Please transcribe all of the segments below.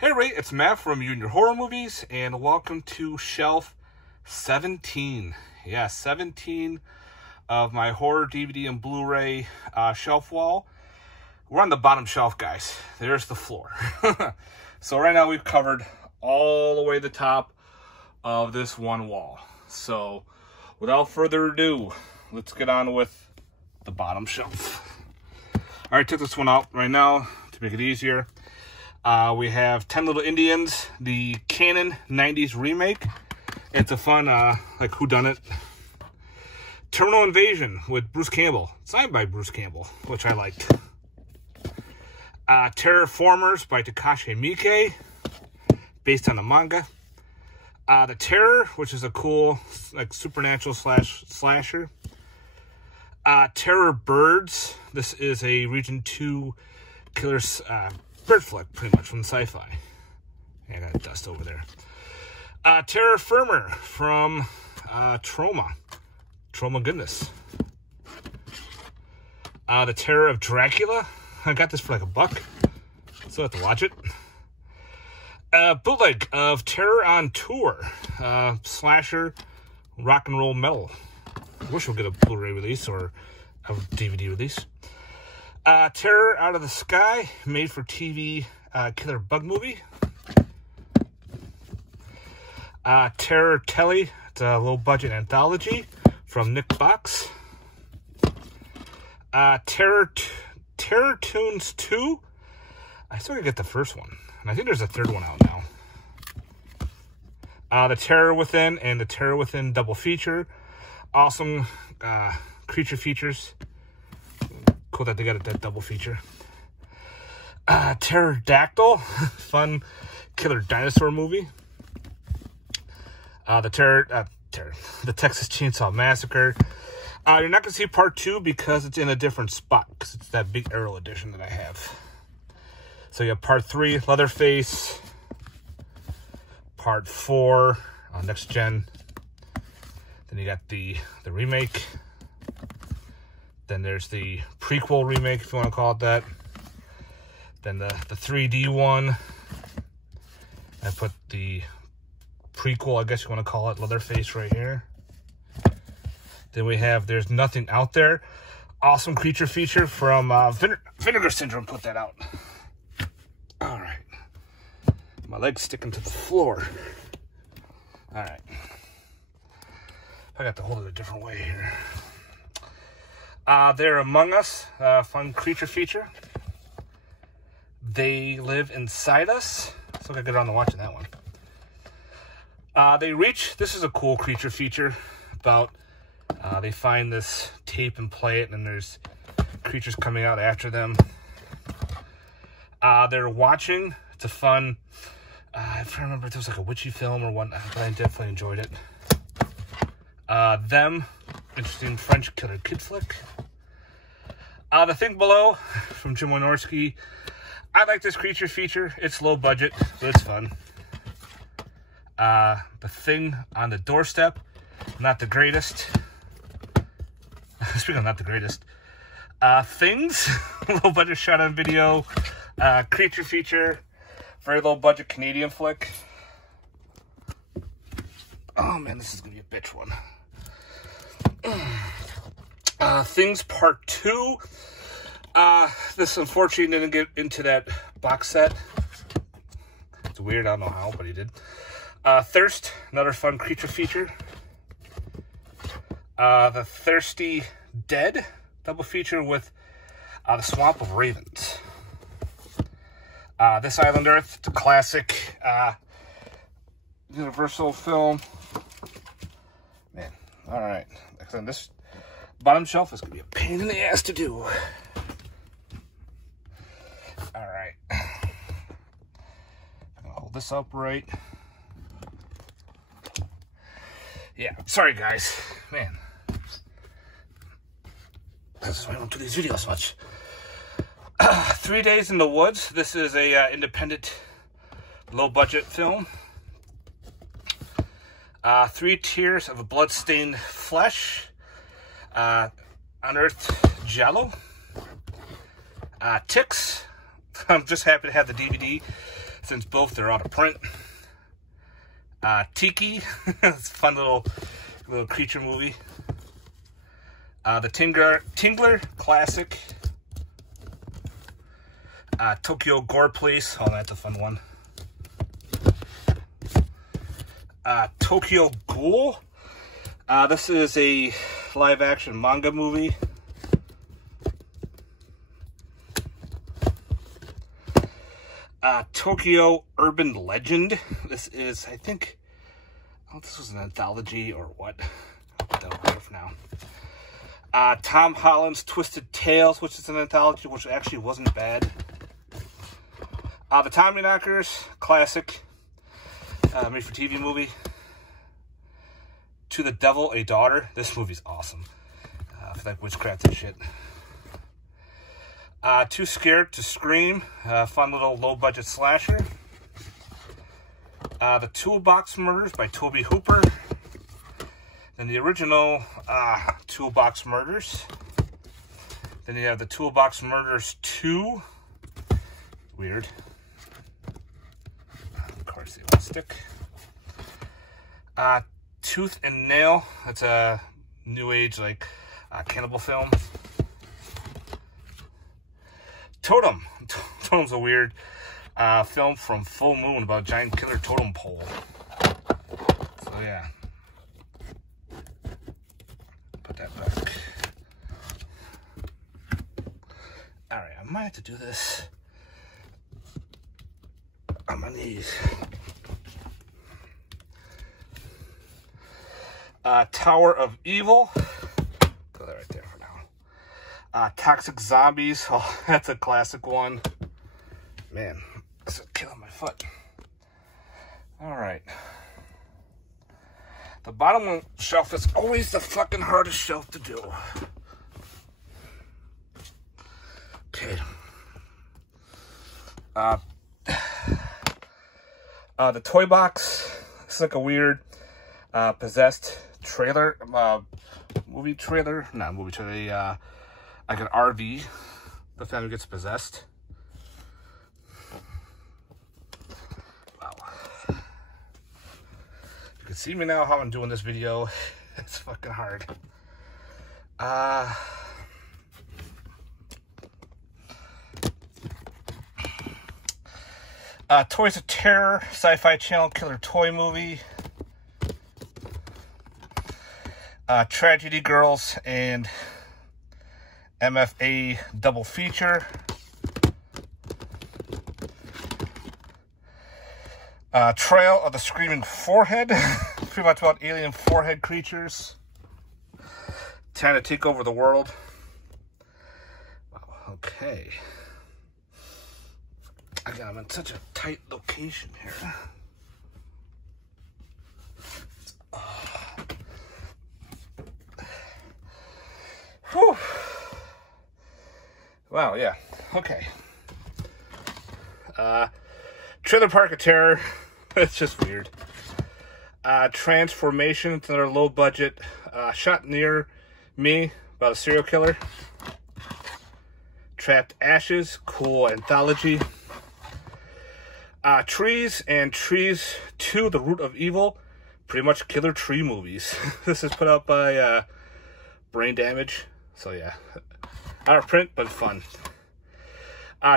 Hey Ray, it's Matt from You and Your Horror Movies, and welcome to shelf 17. Yeah, 17 of my horror DVD and Blu-ray shelf wall. We're on the bottom shelf, guys. There's the floor. So right now we've covered all the way to the top of this one wall. So without further ado, let's get on with the bottom shelf. All right, took this one out right now to make it easier. We have 10 Little Indians, the Canon 90s remake. It's a fun, like, whodunit. Terminal Invasion with Bruce Campbell, signed by Bruce Campbell, which I liked. Terrorformers by Takashi Miike, based on the manga. The Terror, which is a cool, like, supernatural slasher. Terror Birds. This is a Region 2 killer bird flick, pretty much, from Sci-Fi. Yeah, I got dust over there. Terror Firmer from Trauma Goodness. The Terror of Dracula. I got this for like $1, so I have to watch it. Bootleg of Terror on Tour. Slasher rock and roll metal. I wish we'll get a Blu-ray release or a DVD release. Terror Out of the Sky, made for TV killer bug movie. Terror Telly, it's a low budget anthology from Nick Box. Terror Tunes 2. I still gotta get the first one, and I think there's a third one out now. The Terror Within and the Terror Within double feature. Awesome creature features. Cool that they got that double feature. Pterodactyl, fun killer dinosaur movie. The Texas Chainsaw Massacre. You're not gonna see part 2 because it's in a different spot, because it's that big Arrow edition that I have. So you have part 3, Leatherface. Part 4, next gen. Then you got the remake. Then there's the prequel remake, if you want to call it that. Then the 3D one. I put the prequel, I guess you want to call it, Leatherface right here. Then we have There's Nothing Out There. Awesome creature feature from Vinegar Syndrome put that out. All right. My leg's sticking to the floor. All right. I got to hold it a different way here. They're Among Us, fun creature feature. They Live Inside Us. So I gotta get around to watching that one. They Reach. This is a cool creature feature about they find this tape and play it, and there's creatures coming out after them. They're Watching. It's a fun. I don't remember if it was like a witchy film or whatnot, but I definitely enjoyed it. Them. Interesting French killer kid flick. The Thing Below from Jim Wynorski. I like this creature feature. It's low budget, but it's fun. The Thing on the Doorstep. Not the greatest. Speaking of not the greatest. Things. Low budget shot on video. Creature feature. Very low budget Canadian flick. Oh man, this is going to be a bitch one. Things Part 2. This unfortunately didn't get into that box set. It's weird, I don't know how, but he did. Thirst, another fun creature feature. The Thirsty Dead double feature with The Swamp of Ravens. This Island Earth, it's a classic Universal film. Man, all right. This bottom shelf is going to be a pain in the ass to do. All right. I'm going to hold this upright. Yeah, sorry guys. Man. That's why I don't do these videos much. 3 Days in the Woods. This is a independent, low-budget film. 3 Tears of a Bloodstained Flesh. Unearthed Jello. Ticks. I'm just happy to have the DVD. since both are out of print. Tiki, it's a fun little creature movie. The Tingler Classic. Tokyo Gore Place, oh, that's a fun one. Tokyo Ghoul. This is a live-action manga movie. Tokyo Urban Legend. This is, I think, oh, this was an anthology or what? I'll put that over for now. Tom Holland's Twisted Tales, which is an anthology, which actually wasn't bad. The Tommyknockers, classic, made-for-TV movie. To the Devil, a Daughter. This movie's awesome. If you like witchcraft and shit. Too Scared to Scream, fun little low-budget slasher. The Toolbox Murders by Tobe Hooper. Then the original Toolbox Murders. Then you have the Toolbox Murders 2. Weird. Of course, they won't stick. Tooth and Nail. That's a new age, like, cannibal film. Totem. Totem's a weird film from Full Moon about a giant killer totem pole. So, yeah. Put that back. Alright, I might have to do this on my knees. Tower of Evil. Throw that right there for now. Toxic Zombies. Oh, that's a classic one. Man, this is killing my foot. Alright. The bottom shelf is always the fucking hardest shelf to do. Okay. The Toy Box. It's like a weird possessed trailer, movie trailer. Not movie trailer, like an RV. The family gets possessed. Wow. You can see me now how I'm doing this video. It's fucking hard. Toys of Terror, Sci-Fi Channel Killer Toy Movie. Tragedy Girls and MFA double feature. Trail of the Screaming Forehead. Pretty much about alien forehead creatures trying to take over the world. Wow, okay. Again, I'm in such a tight location here. Whew. Wow, yeah. Okay. Trailer Park of Terror. It's just weird. Transformation. It's another low budget. Shot Near Me, about a serial killer. Trapped Ashes. Cool anthology. Trees and Trees 2, The Root of Evil. Pretty much killer tree movies. This is put out by Brain Damage. So yeah, out of print, but fun.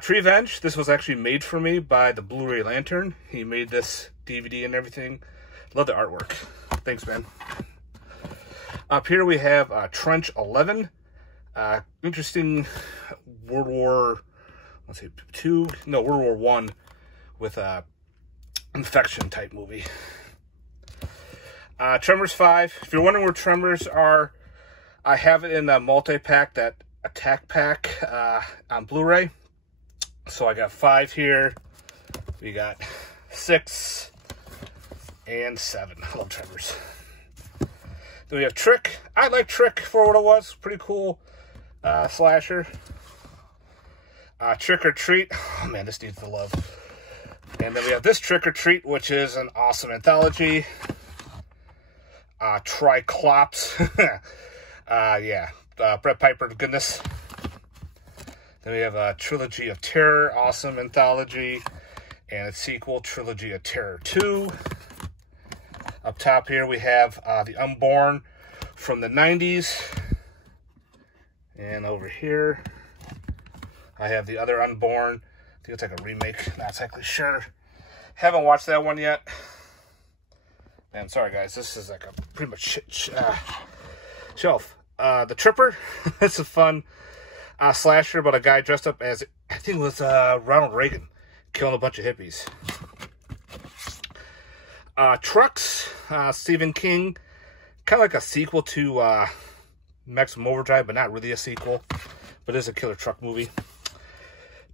Tree Venge. This was actually made for me by the Blu-ray Lantern. He made this DVD and everything. Love the artwork. Thanks, man. Up here we have Trench 11. Interesting World War I with infection type movie. Tremors 5. If you're wondering where Tremors are, I have it in the multi-pack, that attack pack on Blu-ray. So I got 5 here. We got 6 and 7. I love Tremors. Then we have Trick. I like Trick for what it was. Pretty cool slasher. Trick or Treat. Oh man, this needs the love. And then we have this Trick or Treat, which is an awesome anthology. Triclops. Yeah, Brett Piper, goodness. Then we have a Trilogy of Terror, awesome anthology. and its sequel, Trilogy of Terror 2. Up top here we have The Unborn from the 90s. And over here, I have the other Unborn. I think it's like a remake, not exactly sure. Haven't watched that one yet. Man, sorry guys, this is like a pretty much shelf. The Tripper, it's a fun slasher about a guy dressed up as, I think it was Ronald Reagan, killing a bunch of hippies. Trucks, Stephen King, kind of like a sequel to Maximum Overdrive, but not really a sequel, but it is a killer truck movie.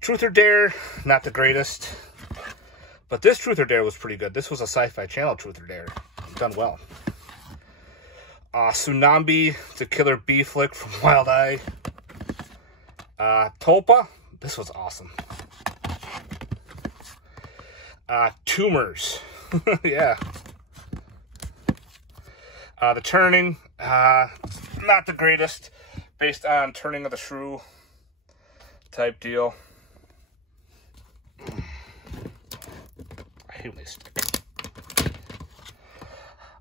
Truth or Dare, not the greatest, but this Truth or Dare was pretty good. This was a Sci-Fi Channel Truth or Dare, done well. Tsunami, the killer bee flick from Wild Eye. Tulpa, this was awesome. Tumors, yeah. The Turning, not the greatest, based on Turning of the Shrew type deal. I hate when they stick.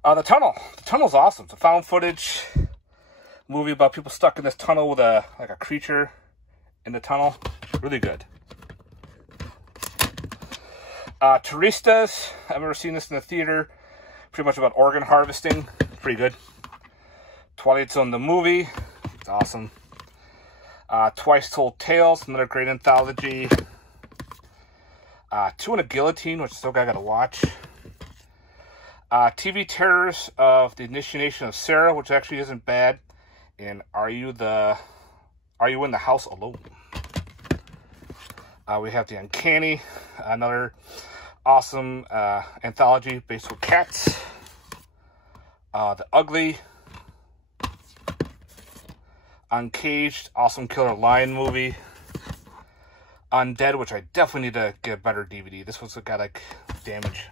The Tunnel. The Tunnel's awesome. It's a found footage movie about people stuck in this tunnel with a creature in the tunnel. Really good. Turistas. I've never seen this in the theater. Pretty much about organ harvesting. Pretty good. Twilight Zone the movie. It's awesome. Twice Told Tales. Another great anthology. Two in a Guillotine, which still I gotta watch. TV Terrors of the Initiation of Sarah, which actually isn't bad. And Are You in the House Alone? We have The Uncanny, another awesome anthology based with cats. The Ugly, Uncaged, awesome killer lion movie. Undead, which I definitely need to get a better DVD. This one's got like damage.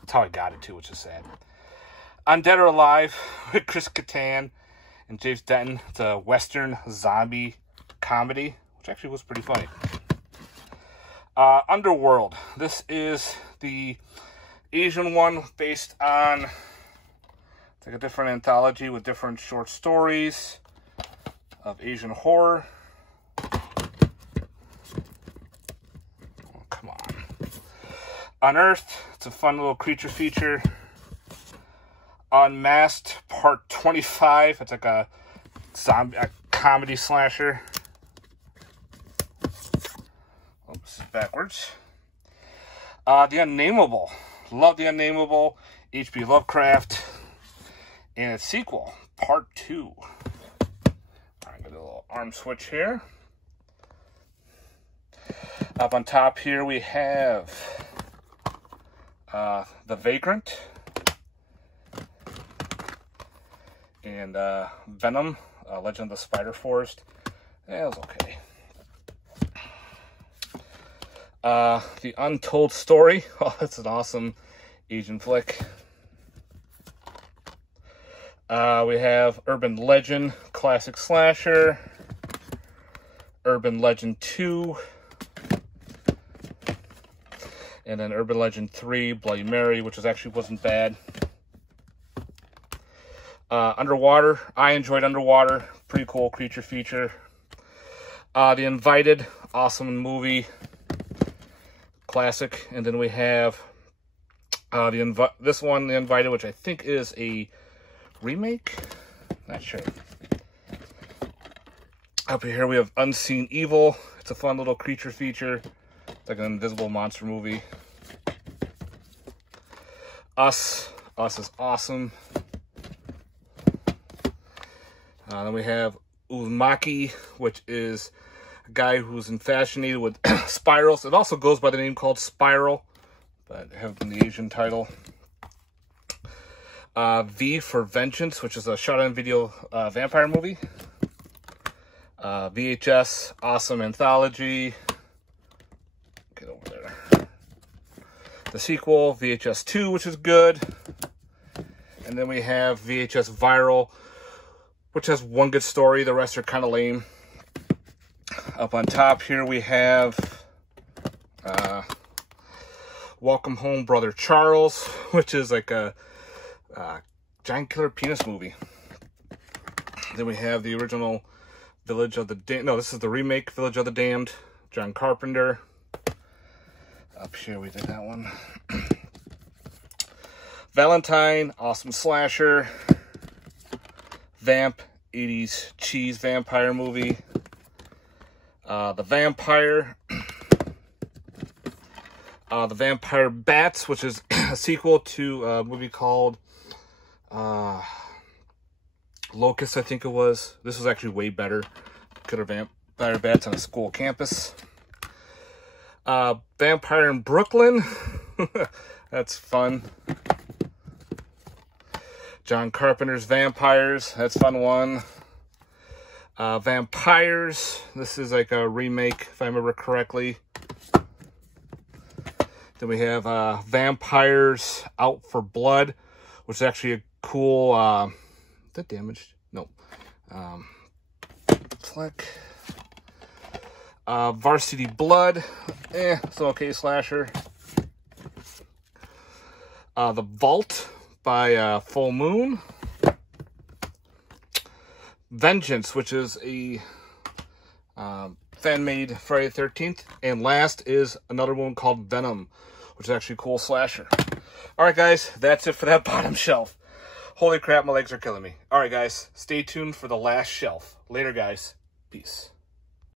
That's how I got it too, which is sad. Undead or Alive with Chris Kattan and James Denton. It's a Western zombie comedy, which actually was pretty funny. Underworld. This is the Asian one based on, it's like a different anthology with different short stories of Asian horror. Oh, come on. Unearthed. It's a fun little creature feature. Unmasked Part 25. It's like a zombie, a comedy slasher. Oops, backwards. The Unnameable. Love The Unnameable. H.P. Lovecraft. And its sequel, Part 2. I'm gonna do a little arm switch here. Up on top here we have The Vagrant. And Venom, Legend of the Spider Forest. Yeah, it was okay. The Untold Story. Oh, that's an awesome Asian flick. We have Urban Legend, classic slasher. Urban Legend 2. And then Urban Legend 3, Bloody Mary, which wasn't bad. Underwater. I enjoyed Underwater. Pretty cool creature feature. The Invited. Awesome movie. Classic. And then we have this one, The Invited, which I think is a remake? Not sure. Up here we have Unseen Evil. It's a fun little creature feature. It's like an invisible monster movie. Us. Us is awesome. Then we have Uzumaki, which is a guy who's infatuated with spirals. It also goes by the name called Spiral, but I have the Asian title. V for Vengeance, which is a shot-on-video vampire movie. VHS, awesome anthology. Get over there. The sequel, VHS 2, which is good. And then we have VHS Viral, which has one good story. The rest are kind of lame. Up on top here we have Welcome Home, Brother Charles, which is like a giant killer penis movie. Then we have the original Village of the Damned. No, this is the remake, Village of the Damned, John Carpenter. Up here we did that one. Valentine, awesome slasher. Vamp, 80s cheese vampire movie. The Vampire. The Vampire Bats, which is a sequel to a movie called Locust, I think it was. This was actually way better. Killer Vampire Bats on a school campus. Vampire in Brooklyn. That's fun. John Carpenter's Vampires. That's a fun one. Vampires. This is like a remake, if I remember correctly. Then we have Vampires Out for Blood, which is actually a cool... is that damaged? No. Fleck. Varsity Blood. It's an okay slasher. The Vault by Full Moon. Vengeance, which is a fan-made Friday the 13th. And last is another one called Venom, which is actually a cool slasher. Alright guys, that's it for that bottom shelf. Holy crap, my legs are killing me. Alright guys, stay tuned for the last shelf. Later guys. Peace.